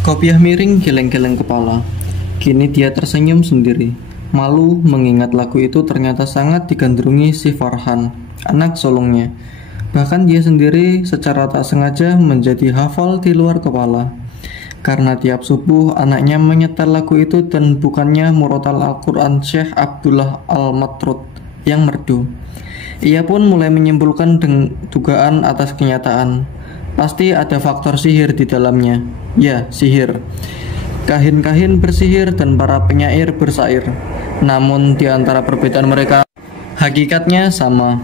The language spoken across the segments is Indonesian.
Kopiah miring geleng-geleng kepala. Kini dia tersenyum sendiri. Malu mengingat lagu itu ternyata sangat digandrungi si Farhan, anak sulungnya. Bahkan dia sendiri secara tak sengaja menjadi hafal di luar kepala. Karena tiap subuh anaknya menyetel lagu itu dan bukannya murotal Al-Quran Syekh Abdullah Al-Matrud yang merdu. Ia pun mulai menyimpulkan dugaan atas kenyataan. Pasti ada faktor sihir di dalamnya. Ya, sihir. Kahin-kahin bersihir dan para penyair bersair. Namun di antara perbedaan mereka, hakikatnya sama.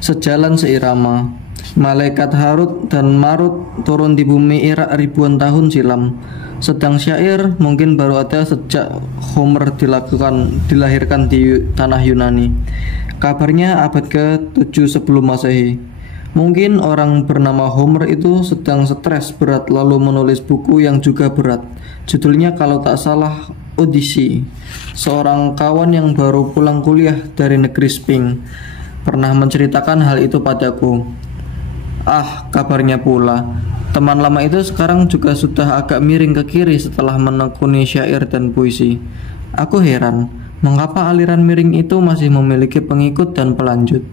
Sejalan seirama. Malaikat Harut dan Marut turun di bumi Irak ribuan tahun silam. Sedang syair mungkin baru ada sejak Homer dilahirkan di tanah Yunani. Kabarnya abad ke-7 sebelum Masehi. Mungkin orang bernama Homer itu sedang stres berat lalu menulis buku yang juga berat. Judulnya kalau tak salah Odyssey. Seorang kawan yang baru pulang kuliah dari negeri Sping pernah menceritakan hal itu padaku. Ah, kabarnya pula, teman lama itu sekarang juga sudah agak miring ke kiri setelah menekuni syair dan puisi. Aku heran, mengapa aliran miring itu masih memiliki pengikut dan pelanjut.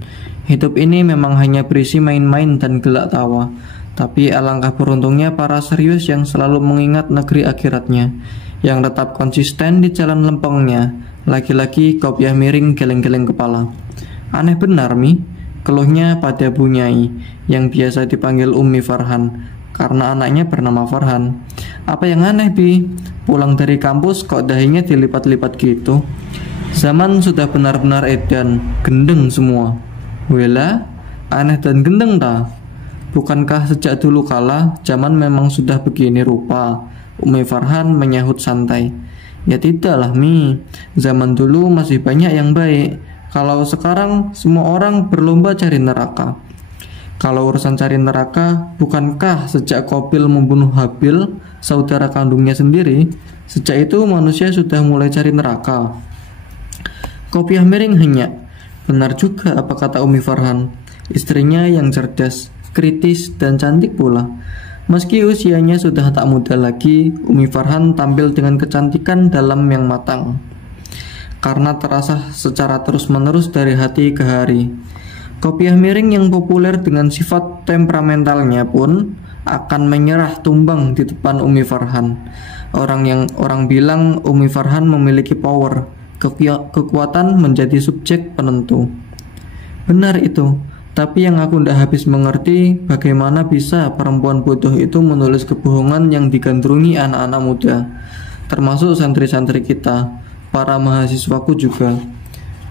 Hidup ini memang hanya berisi main-main dan gelak tawa. Tapi alangkah beruntungnya para serius yang selalu mengingat negeri akhiratnya, yang tetap konsisten di jalan lempengnya. Lagi-lagi kopiah miring geleng-geleng kepala. Aneh benar, Mi, keluhnya pada Bu Nyai, yang biasa dipanggil Umi Farhan, karena anaknya bernama Farhan. Apa yang aneh, Bi? Pulang dari kampus kok dahinya dilipat-lipat gitu? Zaman sudah benar-benar edan, gendeng semua. Wela, aneh dan gendeng ta? Bukankah sejak dulu kala zaman memang sudah begini rupa? Umi Farhan menyahut santai. Ya tidaklah, Mi. Zaman dulu masih banyak yang baik. Kalau sekarang semua orang berlomba cari neraka. Kalau urusan cari neraka, bukankah sejak Qabil membunuh Habil, saudara kandungnya sendiri, sejak itu manusia sudah mulai cari neraka? Kopiah miring henyak. Benar juga apa kata Umi Farhan. Istrinya yang cerdas, kritis, dan cantik pula. Meski usianya sudah tak muda lagi, Umi Farhan tampil dengan kecantikan dalam yang matang. Karena terasa secara terus-menerus dari hati ke hari. Kopiah miring yang populer dengan sifat temperamentalnya pun akan menyerah tumbang di depan Umi Farhan. Orang bilang Umi Farhan memiliki power, kekuatan menjadi subjek penentu. Benar itu, tapi yang aku tidak habis mengerti bagaimana bisa perempuan bodoh itu menulis kebohongan yang digandrungi anak-anak muda, termasuk santri-santri kita, para mahasiswaku juga.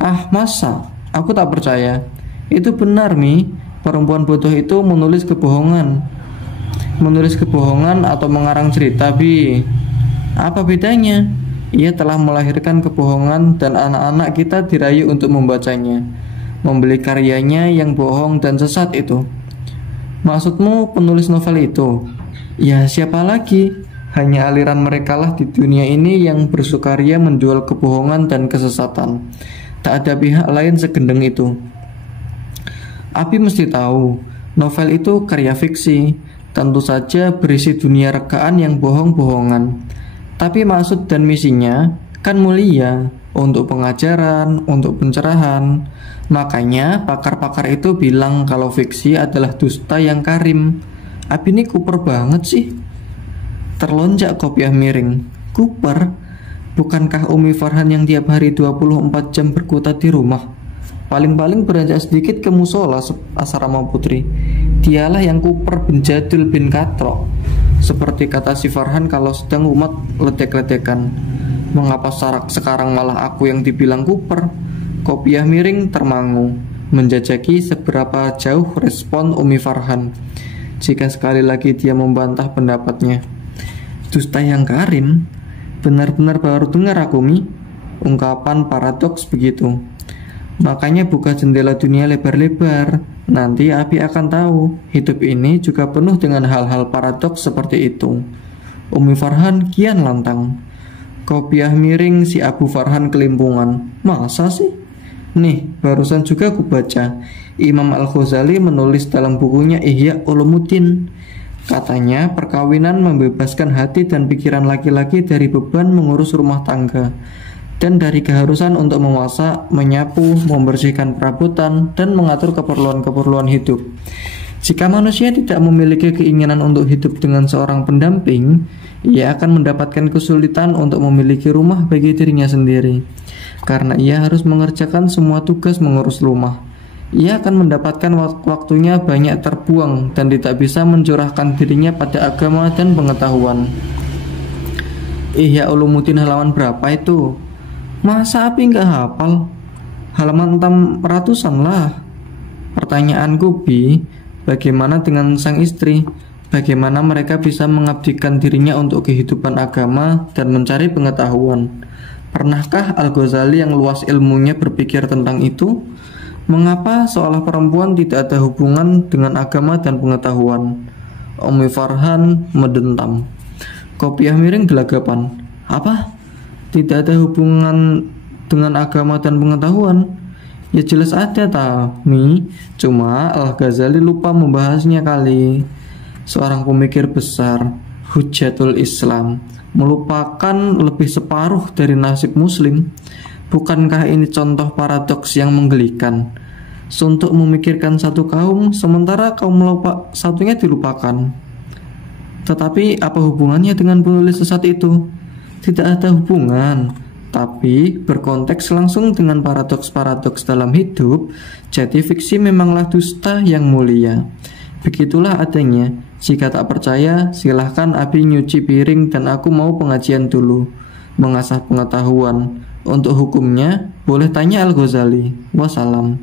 Ah, masa? Aku tak percaya. Itu benar, Mi. Perempuan bodoh itu menulis kebohongan. Menulis kebohongan atau mengarang cerita, Bi. Apa bedanya? Ia telah melahirkan kebohongan dan anak-anak kita dirayu untuk membacanya, membeli karyanya yang bohong dan sesat itu. Maksudmu penulis novel itu? Ya, siapa lagi? Hanya aliran merekalah di dunia ini yang bersukaria menjual kebohongan dan kesesatan. Tak ada pihak lain segendeng itu. Abi mesti tahu, novel itu karya fiksi, tentu saja berisi dunia rekaan yang bohong-bohongan. Tapi maksud dan misinya kan mulia, untuk pengajaran, untuk pencerahan. Makanya pakar-pakar itu bilang kalau fiksi adalah dusta yang karim. Abi ini kuper banget sih. Terlonjak kopiah miring. Kuper? Bukankah Umi Farhan yang tiap hari 24 jam berkutat di rumah? Paling-paling beranjak sedikit ke musola asrama putri. Dialah yang kuper bin Jadul bin Katrok. Seperti kata si Farhan kalau sedang umat ledek-ledekan. Mengapa sekarang malah aku yang dibilang kuper? Kopiah miring termangu, menjajaki seberapa jauh respon Umi Farhan. Jika sekali lagi dia membantah pendapatnya. Dusta yang karim? Benar-benar baru dengar aku, Mi. Ungkapan paradoks begitu. Makanya buka jendela dunia lebar-lebar. Nanti Abi akan tahu, hidup ini juga penuh dengan hal-hal paradoks seperti itu. Umi Farhan kian lantang. Kopiah miring si Abu Farhan kelimpungan. Masa sih? Nih, barusan juga aku baca. Imam Al-Ghazali menulis dalam bukunya Ihya Ulumuddin. Katanya, perkawinan membebaskan hati dan pikiran laki-laki dari beban mengurus rumah tangga dan dari keharusan untuk memasak, menyapu, membersihkan perabotan, dan mengatur keperluan-keperluan hidup. Jika manusia tidak memiliki keinginan untuk hidup dengan seorang pendamping, ia akan mendapatkan kesulitan untuk memiliki rumah bagi dirinya sendiri, karena ia harus mengerjakan semua tugas mengurus rumah. Ia akan mendapatkan waktunya banyak terbuang dan tidak bisa mencurahkan dirinya pada agama dan pengetahuan. Ihya Ulumuddin halaman berapa itu? Masa Api nggak hafal? Halaman 600-an lah. Pertanyaanku, Bi, bagaimana dengan sang istri? Bagaimana mereka bisa mengabdikan dirinya untuk kehidupan agama dan mencari pengetahuan? Pernahkah Al-Ghazali yang luas ilmunya berpikir tentang itu? Mengapa seolah perempuan tidak ada hubungan dengan agama dan pengetahuan? Umi Farhan mendentam. Kopiah miring gelagapan. Apa? Tidak ada hubungan dengan agama dan pengetahuan? Ya jelas ada Mi. Cuma Al-Ghazali lupa membahasnya kali. Seorang pemikir besar, Hujjatul Islam, melupakan lebih separuh dari nasib muslim. Bukankah ini contoh paradoks yang menggelikan? Suntuk memikirkan satu kaum, sementara kaum satunya dilupakan. Tetapi apa hubungannya dengan penulis sesat itu? Tidak ada hubungan, tapi berkonteks langsung dengan paradoks-paradoks dalam hidup. Jadi fiksi memanglah dusta yang mulia. Begitulah adanya. Jika tak percaya, silahkan Abi nyuci piring dan aku mau pengajian dulu, mengasah pengetahuan. Untuk hukumnya, boleh tanya Al-Ghazali. Wassalam.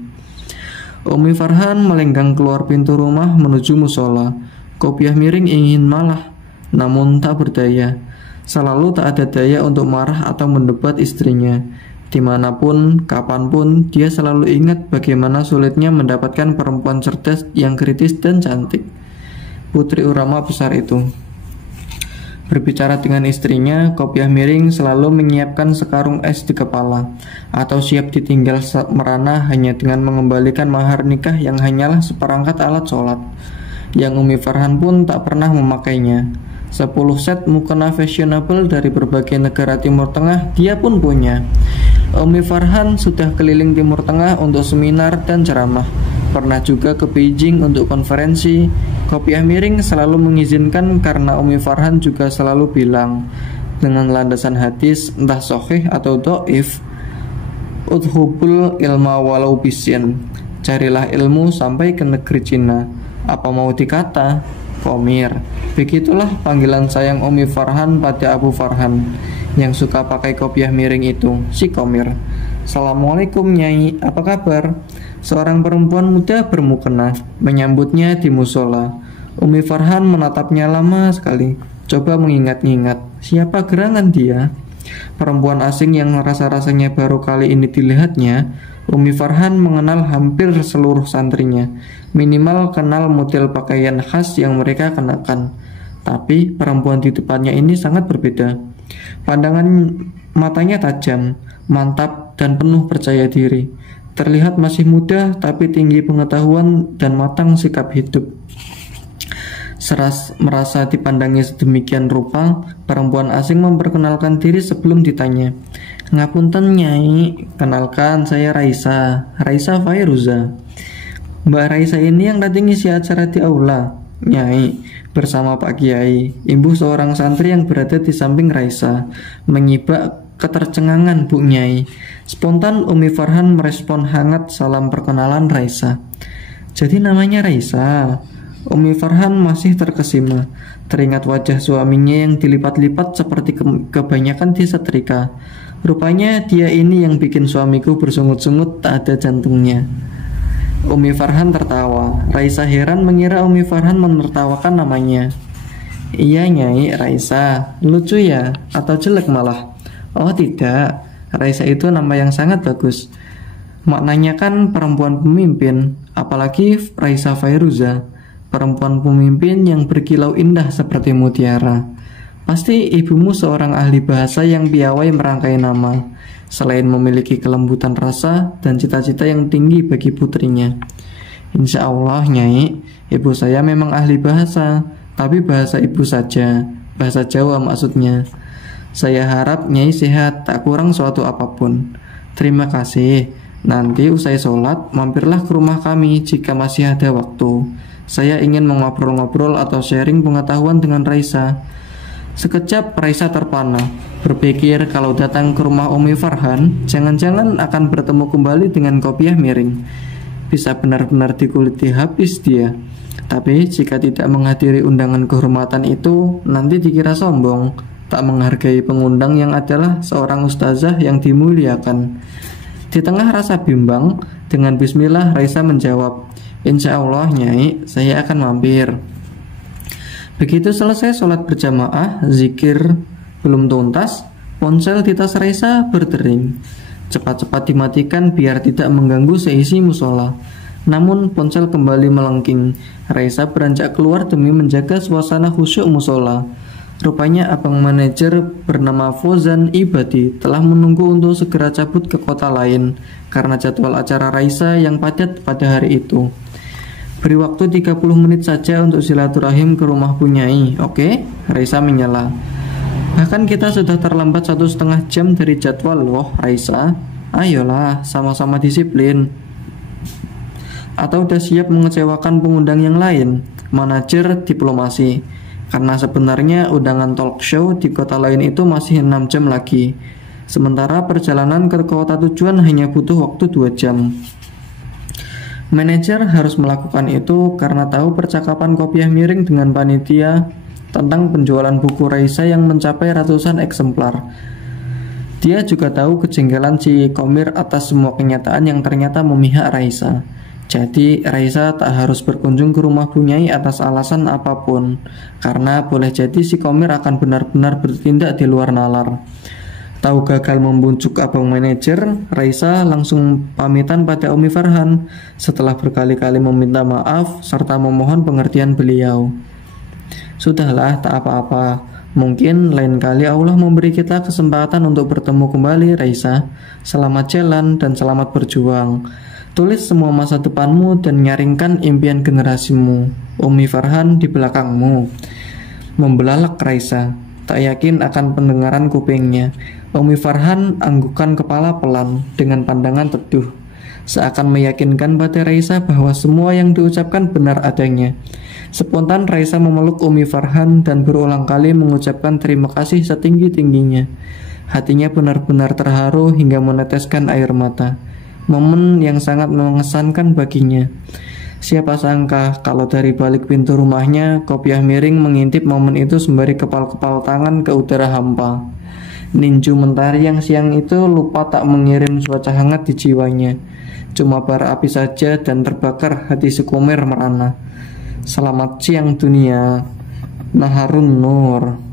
Umi Farhan melenggang keluar pintu rumah menuju musola. Kopiah miring ingin malah, namun tak berdaya. Selalu tak ada daya untuk marah atau mendebat istrinya. Dimanapun, kapanpun, dia selalu ingat bagaimana sulitnya mendapatkan perempuan cerdas yang kritis dan cantik. Putri Urama besar itu. Berbicara dengan istrinya, Kopiah miring selalu menyiapkan sekarung es di kepala, atau siap ditinggal merana hanya dengan mengembalikan mahar nikah yang hanyalah seperangkat alat sholat. Yang Umi Farhan pun tak pernah memakainya. 10 set mukena fashionable dari berbagai negara Timur Tengah dia pun punya. Umi Farhan sudah keliling Timur Tengah untuk seminar dan ceramah. Pernah juga ke Beijing untuk konferensi. Kopiah miring selalu mengizinkan karena Umi Farhan juga selalu bilang dengan landasan hadis entah sahih atau dhaif, udhubul ilma walau bisyan, carilah ilmu sampai ke negeri Cina. Apa mau dikata? Komir. Begitulah panggilan sayang Umi Farhan pada Abu Farhan yang suka pakai kopiah miring itu, si Komir. Assalamualaikum Nyai, apa kabar? Seorang perempuan muda bermukena menyambutnya di musola. Umi Farhan menatapnya lama sekali, coba mengingat-ingat siapa gerangan dia. Perempuan asing yang rasa-rasanya baru kali ini dilihatnya. Umi Farhan mengenal hampir seluruh santrinya, minimal kenal model pakaian khas yang mereka kenakan. Tapi perempuan di depannya ini sangat berbeda. Pandangan matanya tajam, mantap, dan penuh percaya diri. Terlihat masih muda, tapi tinggi pengetahuan dan matang sikap hidup. Merasa dipandangi sedemikian rupa, perempuan asing memperkenalkan diri sebelum ditanya. Ngapunten Nyai, kenalkan saya Raisa Fairuza. Mbak Raisa ini yang tadi ngisi acara di aula. Nyai, bersama Pak Kiai, imbuh seorang santri yang berada di samping Raisa, menyibak ketercengangan Bu Nyai. Spontan Umi Farhan merespon hangat salam perkenalan Raisa. Jadi namanya Raisa. Umi Farhan masih terkesima, teringat wajah suaminya yang dilipat-lipat seperti kebanyakan disetrika. Rupanya dia ini yang bikin suamiku bersungut-sungut tak ada jantungnya. Umi Farhan tertawa. Raisa heran mengira Umi Farhan menertawakan namanya. Iya Nyai, Raisa. Lucu ya? Atau jelek malah? Oh tidak, Raisa itu nama yang sangat bagus. Maknanya kan perempuan pemimpin, apalagi Raisa Fairuza, perempuan pemimpin yang berkilau indah seperti mutiara. Pasti ibumu seorang ahli bahasa yang piawai merangkai nama, selain memiliki kelembutan rasa dan cita-cita yang tinggi bagi putrinya. Insya Allah Nyai, ibu saya memang ahli bahasa, tapi bahasa ibu saja, bahasa Jawa maksudnya. Saya harap Nyai sehat, tak kurang suatu apapun. Terima kasih. Nanti usai sholat, mampirlah ke rumah kami jika masih ada waktu. Saya ingin mengobrol-ngobrol atau sharing pengetahuan dengan Raisa. Sekejap Raisa terpana, berpikir kalau datang ke rumah Umi Farhan, jangan-jangan akan bertemu kembali dengan kopiah miring. Bisa benar-benar dikuliti habis dia. Tapi jika tidak menghadiri undangan kehormatan itu, nanti dikira sombong, tak menghargai pengundang yang adalah seorang ustazah yang dimuliakan. Di tengah rasa bimbang, dengan bismillah Raisa menjawab, "Insya Allah Nyai, saya akan mampir." Begitu selesai sholat berjamaah, zikir belum tuntas, ponsel di tas Raisa berdering. Cepat-cepat dimatikan biar tidak mengganggu seisi musola. Namun ponsel kembali melengking. Raisa beranjak keluar demi menjaga suasana khusyuk musola. Rupanya abang manajer bernama Fauzan Ibadi telah menunggu untuk segera cabut ke kota lain karena jadwal acara Raisa yang padat pada hari itu. Beri waktu 30 menit saja untuk silaturahim ke rumah Punyai, oke? Raisa menyela. Bahkan kita sudah terlambat 1,5 jam dari jadwal loh, Raisa. Ayolah, sama-sama disiplin. Atau udah siap mengecewakan pengundang yang lain? Manajer diplomasi. Karena sebenarnya undangan talk show di kota lain itu masih 6 jam lagi. Sementara perjalanan ke kota tujuan hanya butuh waktu 2 jam. Manajer harus melakukan itu karena tahu percakapan kopiah miring dengan panitia tentang penjualan buku Raisa yang mencapai ratusan eksemplar. Dia juga tahu kejengkelan si Komir atas semua kenyataan yang ternyata memihak Raisa. Jadi Raisa tak harus berkunjung ke rumah Punyai atas alasan apapun, karena boleh jadi si Komir akan benar-benar bertindak di luar nalar. Tahu gagal membujuk abang manajer, Raisa langsung pamitan pada Umi Farhan setelah berkali-kali meminta maaf serta memohon pengertian beliau. Sudahlah, tak apa-apa. Mungkin lain kali Allah memberi kita kesempatan untuk bertemu kembali, Raisa. Selamat jalan dan selamat berjuang. Tulis semua masa depanmu dan nyaringkan impian generasimu. Umi Farhan di belakangmu. Membelalak Raisa. Tak yakin akan pendengaran kupingnya. Umi Farhan anggukan kepala pelan dengan pandangan teduh, seakan meyakinkan pada Raisa bahwa semua yang diucapkan benar adanya. Spontan Raisa memeluk Umi Farhan dan berulang kali mengucapkan terima kasih setinggi-tingginya. Hatinya benar-benar terharu hingga meneteskan air mata. Momen yang sangat mengesankan baginya. Siapa sangka kalau dari balik pintu rumahnya, kopiah miring mengintip momen itu sembari kepal-kepal tangan ke udara hampa. Ninju mentari yang siang itu lupa tak mengirim cuaca hangat di jiwanya. Cuma bara api saja dan terbakar hati si Komir merana. Selamat siang dunia. Naharun Nur.